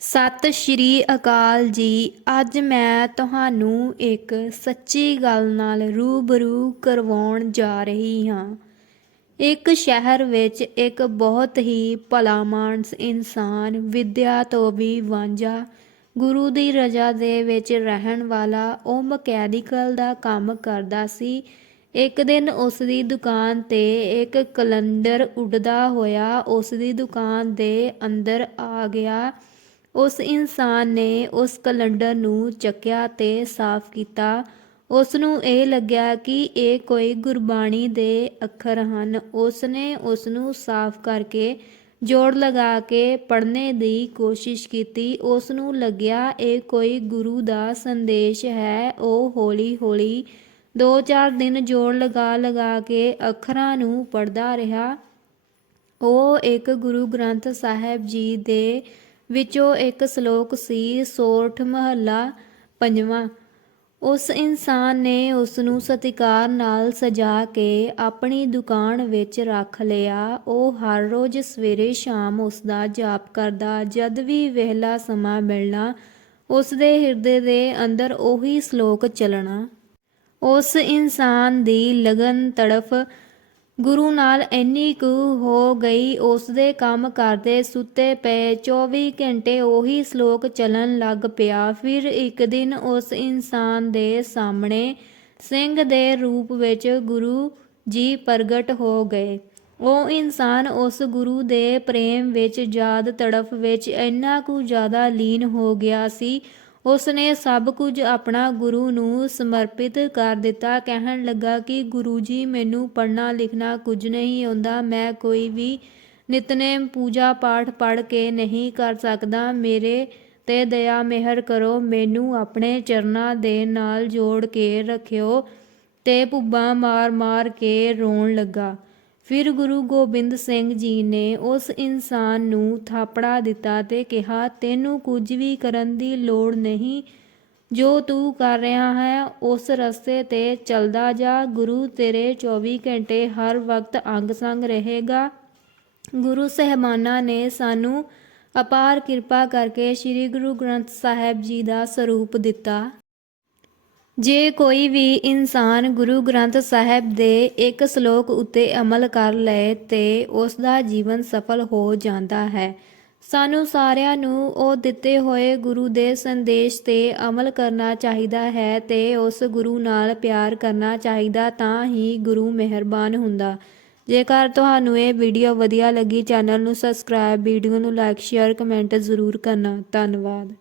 ਸਤਿ ਸ਼੍ਰੀ ਅਕਾਲ ਜੀ। ਅੱਜ ਮੈਂ ਤੁਹਾਨੂੰ ਇੱਕ ਸੱਚੀ ਗੱਲ ਨਾਲ ਰੂਬਰੂ ਕਰਵਾਉਣ ਜਾ ਰਹੀ ਹਾਂ। ਇੱਕ ਸ਼ਹਿਰ ਵਿੱਚ ਇੱਕ ਬਹੁਤ ਹੀ ਭਲਾ ਮਾਨਸ ਇਨਸਾਨ ਵਿਦਿਆ ਤੋਂ ਵੀ ਵਾਂਝਾ, ਗੁਰੂ ਦੀ ਰਜ਼ਾ ਦੇ ਵਿੱਚ ਰਹਿਣ ਵਾਲਾ ਉਹ ਮਕੈਨੀਕਲ ਦਾ ਕੰਮ ਕਰਦਾ ਸੀ। ਇੱਕ ਦਿਨ ਉਸ ਦੀ ਦੁਕਾਨ ਤੇ ਇੱਕ ਕੈਲੰਡਰ ਉੱਡਦਾ ਹੋਇਆ ਉਸ ਦੀ ਦੁਕਾਨ ਦੇ ਅੰਦਰ ਆ ਗਿਆ। ਉਸ ਇਨਸਾਨ ਨੇ ਉਸ ਕੈਲੰਡਰ ਨੂੰ ਚੱਕਿਆ ਤੇ ਸਾਫ਼ ਕੀਤਾ। ਉਸ ਨੂੰ ਇਹ ਲੱਗਿਆ ਕਿ ਇਹ ਕੋਈ ਗੁਰਬਾਣੀ ਦੇ ਅੱਖਰ ਹਨ। ਉਸ ਨੇ ਉਸ ਨੂੰ ਸਾਫ਼ ਕਰਕੇ ਜੋੜ ਲਗਾ ਕੇ ਪੜ੍ਹਨੇ ਦੀ ਕੋਸ਼ਿਸ਼ ਕੀਤੀ। ਉਸ ਨੂੰ ਲੱਗਿਆ, ਇਹ ਕੋਈ ਗੁਰੂ ਦਾ ਸੰਦੇਸ਼ ਹੈ। ਉਹ ਹੌਲੀ ਹੌਲੀ ਦੋ ਚਾਰ ਦਿਨ ਜੋੜ ਲਗਾ ਲਗਾ ਕੇ ਅੱਖਰਾਂ ਨੂੰ ਪੜ੍ਹਦਾ ਰਿਹਾ। ਉਹ ਇੱਕ ਗੁਰੂ ਗ੍ਰੰਥ ਸਾਹਿਬ ਜੀ ਦੇ ਵਿੱਚੋਂ ਇੱਕ ਸ਼ਲੋਕ ਸੀ, ਸੋਰਠ ਮਹੱਲਾ ਪੰਜਵਾਂ। ਉਸ ਇਨਸਾਨ ਨੇ ਉਸ ਨੂੰ ਸਤਿਕਾਰ ਨਾਲ ਸਜਾ ਕੇ ਆਪਣੀ ਦੁਕਾਨ ਵਿੱਚ ਰੱਖ ਲਿਆ। ਉਹ ਹਰ ਰੋਜ਼ ਸਵੇਰੇ ਸ਼ਾਮ ਉਸ ਦਾ ਜਾਪ ਕਰਦਾ, ਜਦ ਵੀ ਵਿਹਲਾ ਸਮਾਂ ਮਿਲਣਾ ਉਸ ਦੇ ਹਿਰਦੇ ਦੇ ਅੰਦਰ ਉਹੀ ਸ਼ਲੋਕ ਚੱਲਣਾ। ਉਸ ਇਨਸਾਨ ਦੀ ਲਗਨ ਤੜਫ ਗੁਰੂ ਨਾਲ ਇੰਨੀ ਕੁ ਹੋ ਗਈ ਉਸ ਦੇ ਕੰਮ ਕਰਦੇ ਸੁੱਤੇ ਪਏ। 24 ਘੰਟੇ ਉਹੀ ਸ਼ਲੋਕ ਚੱਲਣ ਲੱਗ ਪਿਆ। ਫਿਰ ਇੱਕ ਦਿਨ ਉਸ ਇਨਸਾਨ ਦੇ ਸਾਹਮਣੇ ਸਿੰਘ ਦੇ ਰੂਪ ਵਿੱਚ ਗੁਰੂ ਜੀ ਪ੍ਰਗਟ ਹੋ ਗਏ। ਉਹ ਇਨਸਾਨ ਉਸ ਗੁਰੂ ਦੇ ਪ੍ਰੇਮ ਵਿੱਚ, ਯਾਦ ਤੜਫ ਵਿੱਚ ਇੰਨਾ ਕੁ ਜ਼ਿਆਦਾ ਲੀਨ ਹੋ ਗਿਆ ਸੀ। ਉਸ ਨੇ ਸਭ ਕੁਝ ਆਪਣਾ ਗੁਰੂ ਨੂੰ ਸਮਰਪਿਤ ਕਰ ਦਿੱਤਾ। ਕਹਿਣ ਲੱਗਾ ਕਿ ਗੁਰੂ ਜੀ, ਮੈਨੂੰ ਪੜ੍ਹਨਾ ਲਿਖਣਾ ਕੁਝ ਨਹੀਂ ਆਉਂਦਾ। ਮੈਂ ਕੋਈ ਵੀ ਨਿਤਨੇਮ ਪੂਜਾ ਪਾਠ ਪੜ੍ਹ ਕੇ ਨਹੀਂ ਕਰ ਸਕਦਾ। ਮੇਰੇ ਤੇ ਦਇਆ ਮਿਹਰ ਕਰੋ। ਮੈਨੂੰ ਆਪਣੇ ਚਰਨਾਂ ਦੇ ਨਾਲ ਜੋੜ ਕੇ ਰੱਖਿਓ। ਤੇ ਭੁੱਬਾਂ ਮਾਰ-ਮਾਰ ਕੇ ਰੋਣ ਲੱਗਾ। ਫਿਰ ਗੁਰੂ ਗੋਬਿੰਦ ਸਿੰਘ ਜੀ ਨੇ ਉਸ ਇਨਸਾਨ ਨੂੰ ਥਾਪੜਾ ਦਿੱਤਾ ਤੇ ਕਿਹਾ, ਤੈਨੂੰ ਕੁਝ ਵੀ ਕਰਨ ਦੀ ਲੋੜ ਨਹੀਂ। ਜੋ ਤੂੰ ਕਰ ਰਿਹਾ ਹੈ, ਉਸ ਰਸਤੇ ਤੇ ਚੱਲਦਾ ਜਾ। ਗੁਰੂ ਤੇਰੇ 24 ਘੰਟੇ ਹਰ ਵਕਤ ਅੰਗ ਸੰਗ ਰਹੇਗਾ। ਗੁਰੂ ਸਹਿਬਾਨਾਂ ਨੇ ਸਾਨੂੰ ਅਪਾਰ ਕਿਰਪਾ ਕਰਕੇ ਸ੍ਰੀ ਗੁਰੂ ਗ੍ਰੰਥ ਸਾਹਿਬ ਜੀ ਦਾ ਸਰੂਪ ਦਿੱਤਾ। ਜੇ ਕੋਈ ਵੀ ਇਨਸਾਨ ਗੁਰੂ ਗ੍ਰੰਥ ਸਾਹਿਬ ਦੇ ਇੱਕ ਸ਼ਲੋਕ ਉੱਤੇ ਅਮਲ ਕਰ ਲਏ ਤੇ ਉਸ ਦਾ ਜੀਵਨ ਸਫਲ ਹੋ ਜਾਂਦਾ ਹੈ, ਸਾਨੂੰ ਸਾਰਿਆਂ ਨੂੰ ਉਹ ਦਿੱਤੇ ਹੋਏ ਗੁਰੂ ਦੇ ਸੰਦੇਸ਼ ਤੇ ਅਮਲ ਕਰਨਾ ਚਾਹੀਦਾ ਹੈ ਤੇ ਉਸ ਗੁਰੂ ਨਾਲ ਪਿਆਰ ਕਰਨਾ ਚਾਹੀਦਾ ਤਾਂ ਹੀ ਗੁਰੂ ਮਿਹਰਬਾਨ ਹੁੰਦਾ। ਜੇਕਰ ਤੁਹਾਨੂੰ ਇਹ ਵੀਡੀਓ ਵਧੀਆ ਲੱਗੀ, ਚੈਨਲ ਨੂੰ ਸਬਸਕ੍ਰਾਈਬ, ਵੀਡੀਓ ਨੂੰ ਲਾਈਕ, ਸ਼ੇਅਰ, ਕਮੈਂਟ ਜ਼ਰੂਰ ਕਰਨਾ। ਧੰਨਵਾਦ।